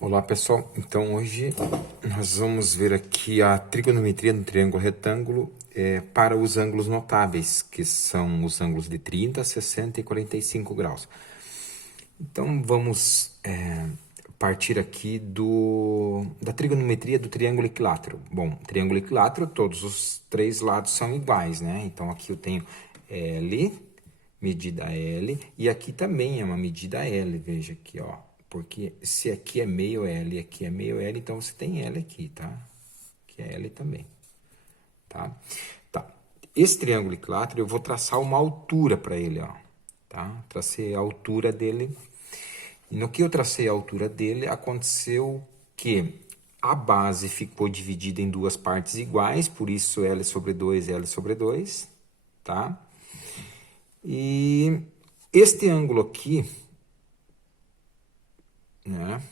Olá pessoal, então hoje nós vamos ver aqui a trigonometria do triângulo retângulo para os ângulos notáveis, que são os ângulos de 30, 60 e 45 graus. Então vamos partir aqui da trigonometria do triângulo equilátero. Bom, triângulo equilátero, todos os três lados são iguais, né? Então aqui eu tenho L, medida L, e aqui também é uma medida L, veja aqui, ó. Porque se aqui é meio L e aqui é meio L, então você tem L aqui, tá? Que é L também, tá? Tá. Esse triângulo equilátero, eu vou traçar uma altura para ele, ó. Tá? Tracei a altura dele. E no que eu tracei a altura dele, aconteceu que a base ficou dividida em duas partes iguais, por isso L sobre 2, L sobre 2, tá? E este ângulo aqui, né?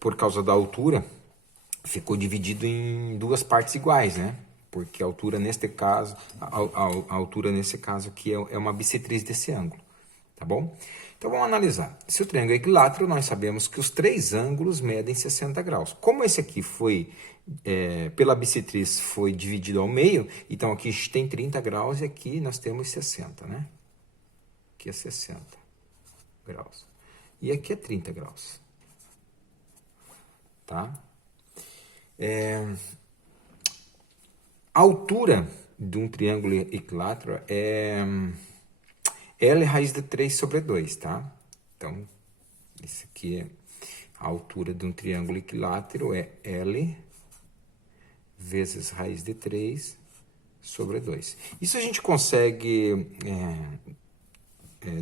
Por causa da altura, ficou dividido em duas partes iguais, né? Porque a altura neste caso, a altura nesse caso aqui é uma bissetriz desse ângulo, tá bom? Então vamos analisar. Se o triângulo é equilátero, nós sabemos que os três ângulos medem 60 graus. Como esse aqui foi, pela bissetriz, foi dividido ao meio, então aqui a gente tem 30 graus e aqui nós temos 60, né? Aqui é 60 graus. E aqui é 30 graus. Tá? A altura de um triângulo equilátero é L raiz de 3 sobre 2, tá? Então, isso aqui é a altura de um triângulo equilátero, é L vezes raiz de 3 sobre 2. Isso a gente consegue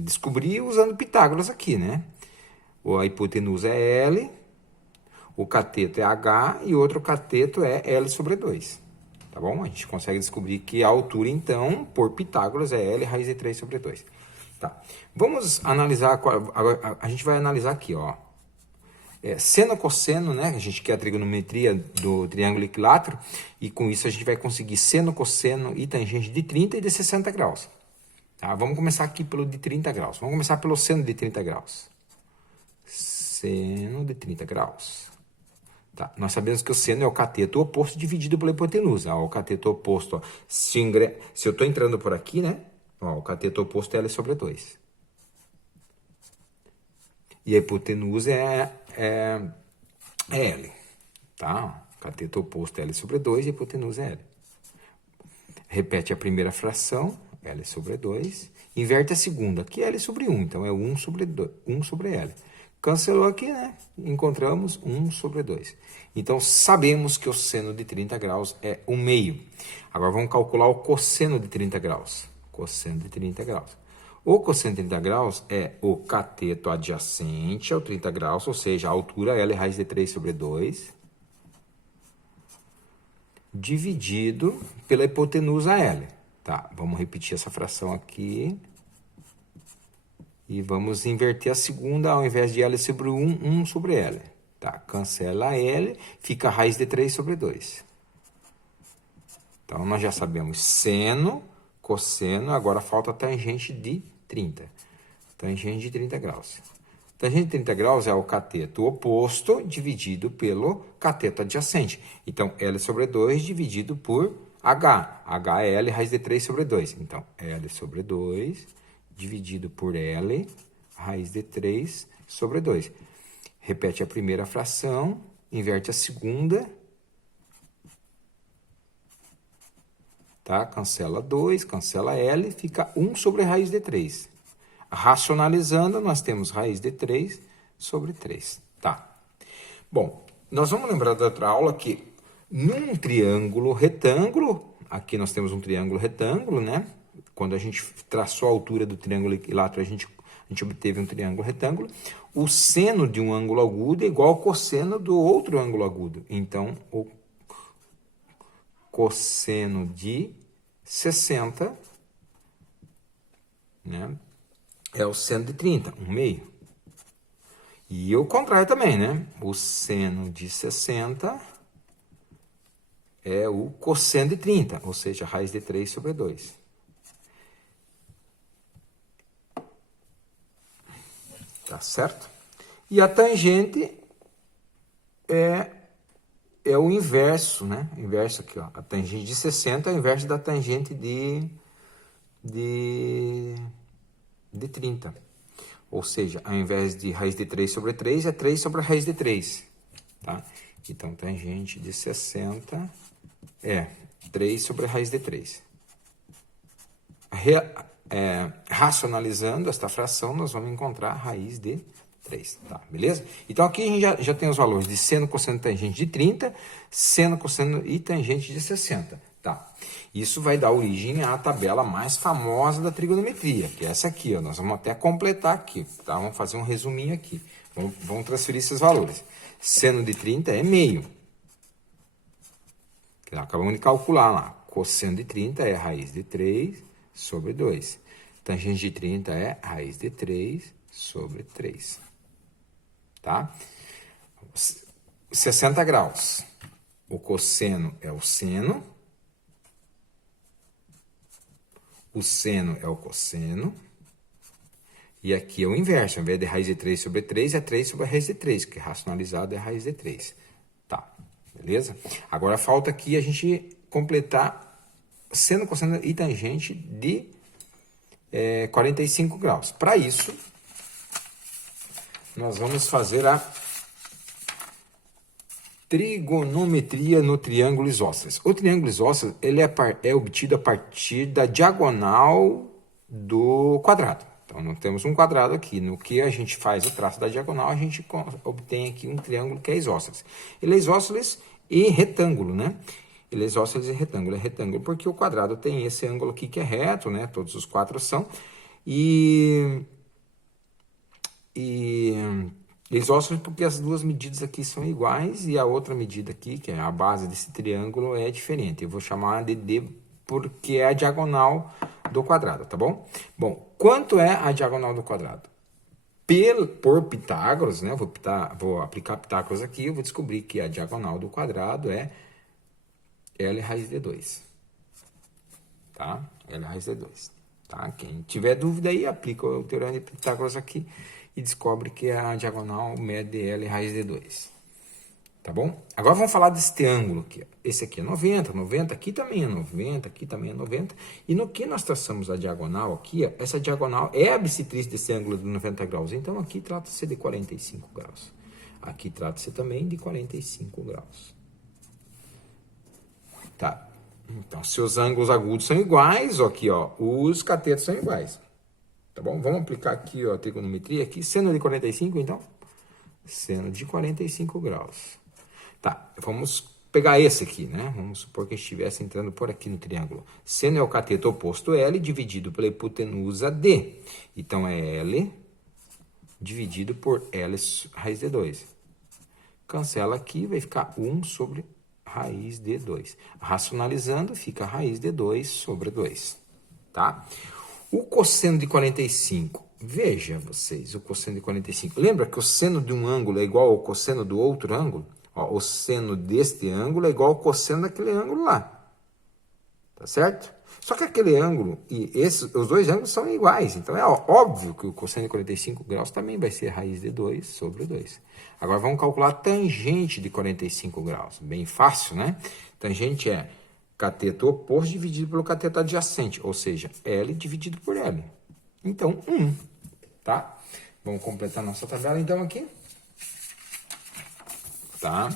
descobrir usando Pitágoras aqui, né? A hipotenusa é L, o cateto é H e o outro cateto é L sobre 2. Tá bom? A gente consegue descobrir que a altura, então, por Pitágoras, é L raiz de 3 sobre 2. Tá. Vamos analisar, a gente vai analisar aqui, ó. Seno, cosseno, né? A gente quer a trigonometria do triângulo equilátero, e com isso a gente vai conseguir seno, cosseno e tangente de 30 e de 60 graus. Tá? Vamos começar aqui pelo de 30 graus. Vamos começar pelo seno de 30 graus. Seno de 30 graus. Tá. Nós sabemos que o seno é o cateto oposto dividido pela hipotenusa. Ó, o cateto oposto, ó, se eu estou entrando por aqui, né? Ó, o cateto oposto é L sobre 2. E a hipotenusa é L. Tá? O cateto oposto é L sobre 2 e a hipotenusa é L. Repete a primeira fração, L sobre 2. Inverte a segunda, que é L sobre 1. Então, é 1 sobre 2, 1 sobre L. Cancelou aqui, né? Encontramos 1 sobre 2. Então, sabemos que o seno de 30 graus é 1 meio. Agora, vamos calcular o cosseno de 30 graus. Cosseno de 30 graus. O cosseno de 30 graus é o cateto adjacente ao 30 graus, ou seja, a altura L raiz de 3 sobre 2, dividido pela hipotenusa L. Tá, vamos repetir essa fração aqui. E vamos inverter a segunda, ao invés de L sobre 1, 1 sobre L. Tá, cancela L, fica a raiz de 3 sobre 2. Então, nós já sabemos seno, cosseno, agora falta a tangente de 30. Tangente de 30 graus. Tangente de 30 graus é o cateto oposto dividido pelo cateto adjacente. Então, L sobre 2 dividido por H. H é L raiz de 3 sobre 2. Então, L sobre 2 dividido por L, raiz de 3 sobre 2. Repete a primeira fração, inverte a segunda. Tá? Cancela 2, cancela L, fica 1 sobre raiz de 3. Racionalizando, nós temos raiz de 3 sobre 3. Tá. Bom, nós vamos lembrar da outra aula que num triângulo retângulo, aqui nós temos um triângulo retângulo, né? Quando a gente traçou a altura do triângulo equilátero, a gente obteve um triângulo retângulo. O seno de um ângulo agudo é igual ao cosseno do outro ângulo agudo. Então, o cosseno de 60, né, é o seno de 30, 1 meio. E o contrário também, né? O seno de 60 é o cosseno de 30, ou seja, raiz de 3 sobre 2. tá certo? E a tangente é o inverso, né? Inverso aqui, ó. A tangente de 60 é o inverso da tangente de 30. Ou seja, ao invés de raiz de 3 sobre 3, é 3 sobre a raiz de 3. Tá? Então, tangente de 60 é 3 sobre a raiz de 3. Racionalizando esta fração, nós vamos encontrar a raiz de 3. Tá? Beleza? Então, aqui a gente já tem os valores de seno, cosseno e tangente de 30, seno, cosseno e tangente de 60. Tá? Isso vai dar origem à tabela mais famosa da trigonometria, que é essa aqui. Ó. Nós vamos até completar aqui. Tá? Vamos fazer um resuminho aqui. Vamos transferir esses valores. Seno de 30 é meio. Que nós acabamos de calcular lá. Cosseno de 30 é raiz de 3 sobre 2. Tangente de 30 é raiz de 3 sobre 3. Tá? 60 graus. O cosseno é o seno. O seno é o cosseno. E aqui é o inverso. Ao invés de raiz de 3 sobre 3, é 3 sobre a raiz de 3, que racionalizado é a raiz de 3. Tá, beleza? Agora falta aqui a gente completar seno, cosseno e tangente de 45 graus. Para isso, nós vamos fazer a trigonometria no triângulo isósceles. O triângulo isósceles ele é obtido a partir da diagonal do quadrado. Então, nós temos um quadrado aqui. No que a gente faz o traço da diagonal, a gente obtém aqui um triângulo que é isósceles. Ele é isósceles e retângulo, né? Ele é isósceles e retângulo. É retângulo porque o quadrado tem esse ângulo aqui que é reto, né? Todos os quatro são. E isósceles porque as duas medidas aqui são iguais e a outra medida aqui, que é a base desse triângulo, é diferente. Eu vou chamar de D porque é a diagonal do quadrado, tá bom? Bom, quanto é a diagonal do quadrado? Por Pitágoras, né? Vou aplicar Pitágoras aqui, eu vou descobrir que a diagonal do quadrado é L raiz de 2. Tá? L raiz de 2. Tá? Quem tiver dúvida aí, aplica o teorema de Pitágoras aqui e descobre que a diagonal mede L raiz de 2. Tá bom? Agora vamos falar desse ângulo aqui. Esse aqui é 90, 90, aqui também é 90, aqui também é 90. E no que nós traçamos a diagonal aqui, essa diagonal é a bissetriz desse ângulo de 90 graus. Então aqui trata-se de 45 graus. Aqui trata-se também de 45 graus. Tá? Então, se os ângulos agudos são iguais, aqui, ó, os catetos são iguais. Tá bom? Vamos aplicar aqui, ó, a trigonometria aqui. Seno de 45, então? Seno de 45 graus. Tá, vamos pegar esse aqui, né? Vamos supor que estivesse entrando por aqui no triângulo. Seno é o cateto oposto L dividido pela hipotenusa D. Então, é L dividido por L raiz de 2. Cancela aqui, vai ficar 1 sobre raiz de 2. Racionalizando, fica raiz de 2 sobre 2. Tá? O cosseno de 45, veja vocês, o cosseno de 45. Lembra que o seno de um ângulo é igual ao cosseno do outro ângulo? Ó, o seno deste ângulo é igual ao cosseno daquele ângulo lá. Tá certo? Só que aquele ângulo e os dois ângulos são iguais. Então, é óbvio que o cosseno de 45 graus também vai ser raiz de 2 sobre 2. Agora, vamos calcular a tangente de 45 graus. Bem fácil, né? Tangente é cateto oposto dividido pelo cateto adjacente, ou seja, L dividido por L. Então, 1, tá? Vamos completar nossa tabela, então, aqui. Tá?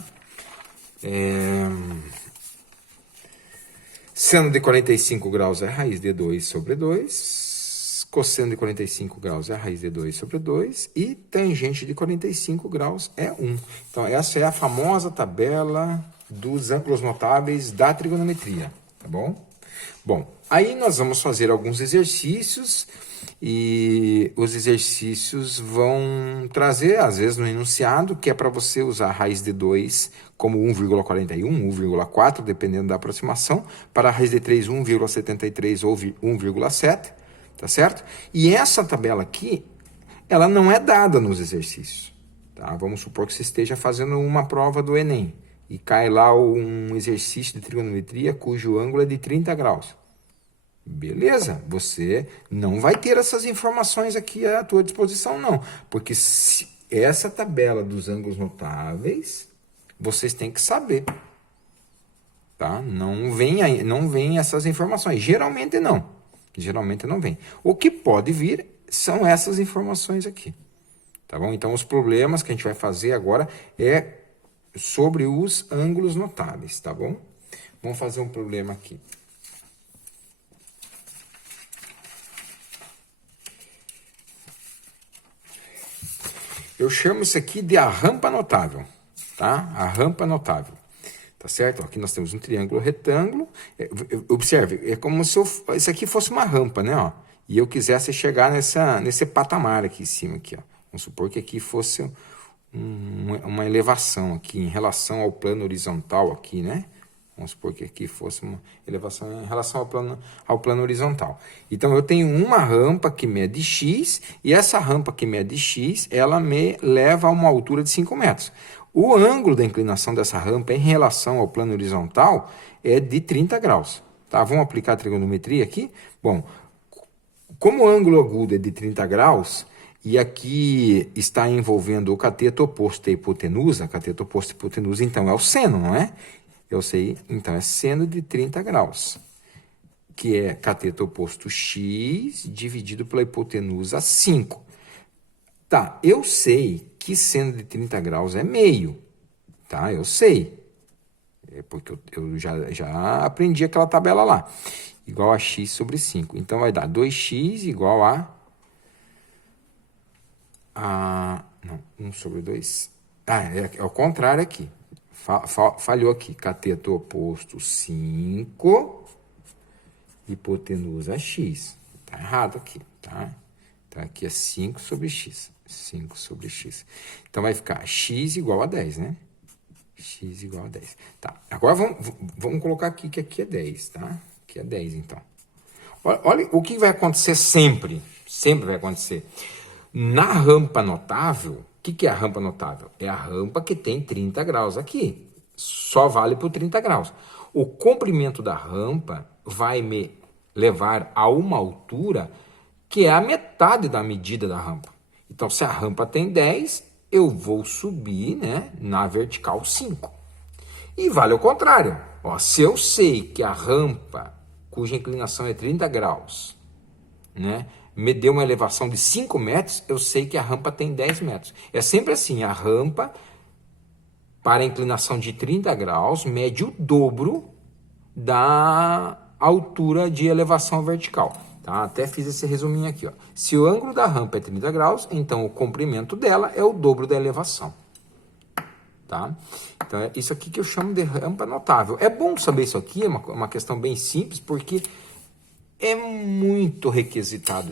Seno de 45 graus é raiz de 2 sobre 2. Cosseno de 45 graus é raiz de 2 sobre 2. E tangente de 45 graus é 1. Então, essa é a famosa tabela dos ângulos notáveis da trigonometria, tá bom? Bom, aí nós vamos fazer alguns exercícios e os exercícios vão trazer, às vezes, no enunciado, que é para você usar a raiz de 2 como 1,41, 1,4, dependendo da aproximação, para a raiz de 3, 1,73 ou 1,7, tá certo? E essa tabela aqui, ela não é dada nos exercícios, tá? Vamos supor que você esteja fazendo uma prova do Enem e cai lá um exercício de trigonometria cujo ângulo é de 30 graus. Beleza, você não vai ter essas informações aqui à tua disposição, não. Porque essa tabela dos ângulos notáveis, vocês têm que saber. Tá? Não vem essas informações. Geralmente não. Geralmente não vem. O que pode vir são essas informações aqui. Tá bom? Então, os problemas que a gente vai fazer agora é sobre os ângulos notáveis, tá bom? Vamos fazer um problema aqui. Eu chamo isso aqui de a rampa notável, tá? A rampa notável, tá certo? Aqui nós temos um triângulo retângulo. Observe, é como se isso aqui fosse uma rampa, né? Ó, e eu quisesse chegar nesse patamar aqui em cima, aqui, ó. Vamos supor que aqui fosse uma elevação aqui em relação ao plano horizontal aqui, né? Vamos supor que aqui fosse uma elevação em relação ao plano horizontal. Então, eu tenho uma rampa que mede x, e essa rampa que mede x, ela me leva a uma altura de 5 metros. O ângulo da inclinação dessa rampa em relação ao plano horizontal é de 30 graus. Tá? Vamos aplicar a trigonometria aqui? Bom, como o ângulo agudo é de 30 graus, e aqui está envolvendo o cateto oposto e a hipotenusa, cateto oposto e hipotenusa, então é o seno, não é? Eu sei, então é seno de 30 graus, que é cateto oposto x dividido pela hipotenusa 5. Tá, eu sei que seno de 30 graus é meio, tá? Eu sei, porque eu já aprendi aquela tabela lá, igual a x sobre 5. Então, vai dar 2x igual não, 1 sobre 2. É ao contrário aqui. Falhou aqui. Cateto oposto 5, hipotenusa x. Tá errado aqui, tá? Então, aqui é 5 sobre x. 5 sobre x. Então, vai ficar x igual a 10, né? X igual a 10. Tá, agora vamos colocar aqui que aqui é 10, tá? Aqui é 10, então. Olha o que vai acontecer sempre. Sempre vai acontecer. Na rampa notável, o que é a rampa notável? É a rampa que tem 30 graus aqui. Só vale por 30 graus. O comprimento da rampa vai me levar a uma altura que é a metade da medida da rampa. Então, se a rampa tem 10, eu vou subir, né, na vertical 5. E vale ao contrário. Ó, se eu sei que a rampa, cuja inclinação é 30 graus, né, me deu uma elevação de 5 metros, eu sei que a rampa tem 10 metros. É sempre assim, a rampa, para a inclinação de 30 graus, mede o dobro da altura de elevação vertical. Tá? Até fiz esse resuminho aqui. Ó. Se o ângulo da rampa é 30 graus, então o comprimento dela é o dobro da elevação. Tá? Então, é isso aqui que eu chamo de rampa notável. É bom saber isso aqui, é uma questão bem simples, porque é muito requisitado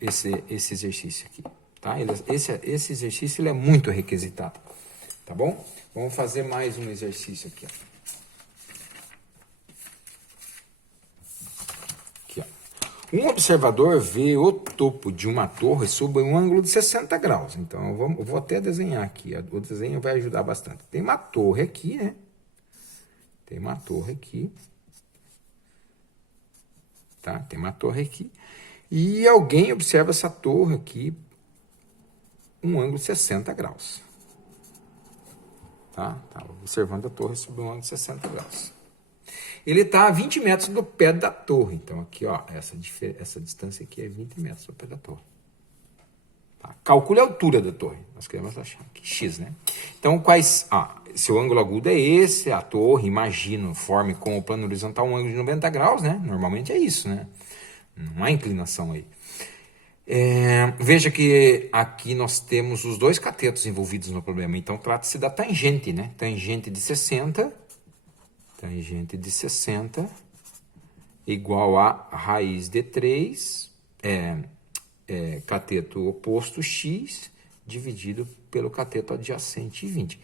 esse exercício aqui, tá? Esse exercício ele é muito requisitado, tá bom? Vamos fazer mais um exercício aqui, ó. Aqui, ó. Um observador vê o topo de uma torre sob um ângulo de 60 graus. Então, eu vou até desenhar aqui. O desenho vai ajudar bastante. Tem uma torre aqui, né? Tem uma torre aqui. Tá? Tem uma torre aqui. E alguém observa essa torre aqui, um ângulo de 60 graus. Tá? Tá observando a torre sob um ângulo de 60 graus. Ele está a 20 metros do pé da torre. Então, aqui, ó, essa distância aqui é 20 metros do pé da torre. Tá? Calcule a altura da torre. Nós queremos achar aqui, x, né? Então, se o ângulo agudo é esse, a torre, imagino, forme com o plano horizontal um ângulo de 90 graus, né? Normalmente é isso, né? Não há inclinação aí. Veja que aqui nós temos os dois catetos envolvidos no problema. Então, trata-se da tangente, né? Tangente de 60 igual a raiz de 3, cateto oposto x, dividido pelo cateto adjacente 20.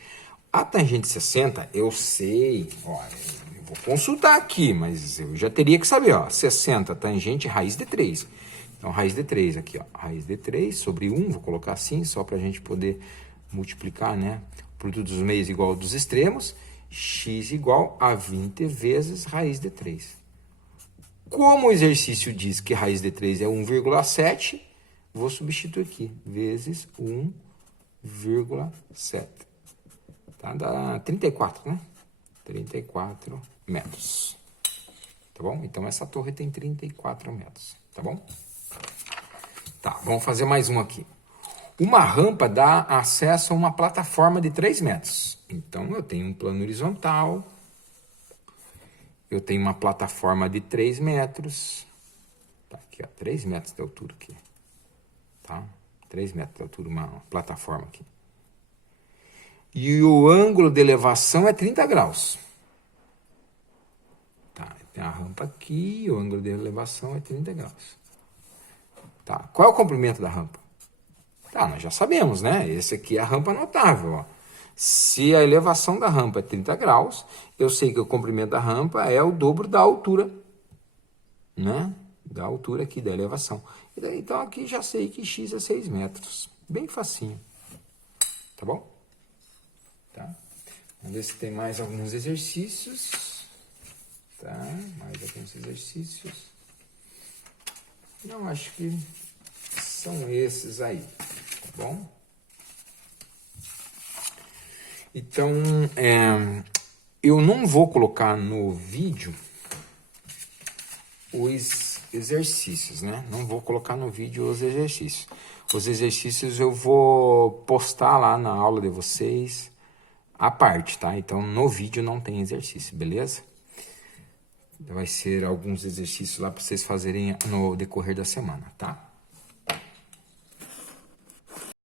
A tangente 60, eu sei, eu vou consultar aqui, mas eu já teria que saber, ó, 60 tangente raiz de 3. Então, raiz de 3 aqui, ó, raiz de 3 sobre 1, vou colocar assim, só para a gente poder multiplicar, né? O produto dos meios igual ao dos extremos, x igual a 20 vezes raiz de 3. Como o exercício diz que raiz de 3 é 1,7, vou substituir aqui, vezes 1,7. Tá? Dá 34, né? 34 metros. Tá bom? Então, essa torre tem 34 metros. Tá bom? Tá, vamos fazer mais um aqui. Uma rampa dá acesso a uma plataforma de 3 metros. Então, eu tenho um plano horizontal. Eu tenho uma plataforma de 3 metros. Tá aqui, ó, 3 metros de altura aqui. Tá? 3 metros de altura, uma plataforma aqui. E o ângulo de elevação é 30 graus. Tá, tem a rampa aqui, o ângulo de elevação é 30 graus. Tá, qual é o comprimento da rampa? Tá, nós já sabemos, né? Esse aqui é a rampa notável, ó. Se a elevação da rampa é 30 graus, eu sei que o comprimento da rampa é o dobro da altura, né? Da altura aqui, da elevação. Então, aqui já sei que x é 6 metros. Bem facinho. Tá bom? Tá? Vamos ver se tem mais alguns exercícios. Tá? Mais alguns exercícios. Não, acho que são esses aí. Tá bom? Então, eu não vou colocar no vídeo os exercícios, né? Não vou colocar no vídeo os exercícios. Os exercícios eu vou postar lá na aula de vocês à parte, tá? Então, no vídeo não tem exercício, beleza? Vai ser alguns exercícios lá para vocês fazerem no decorrer da semana, tá?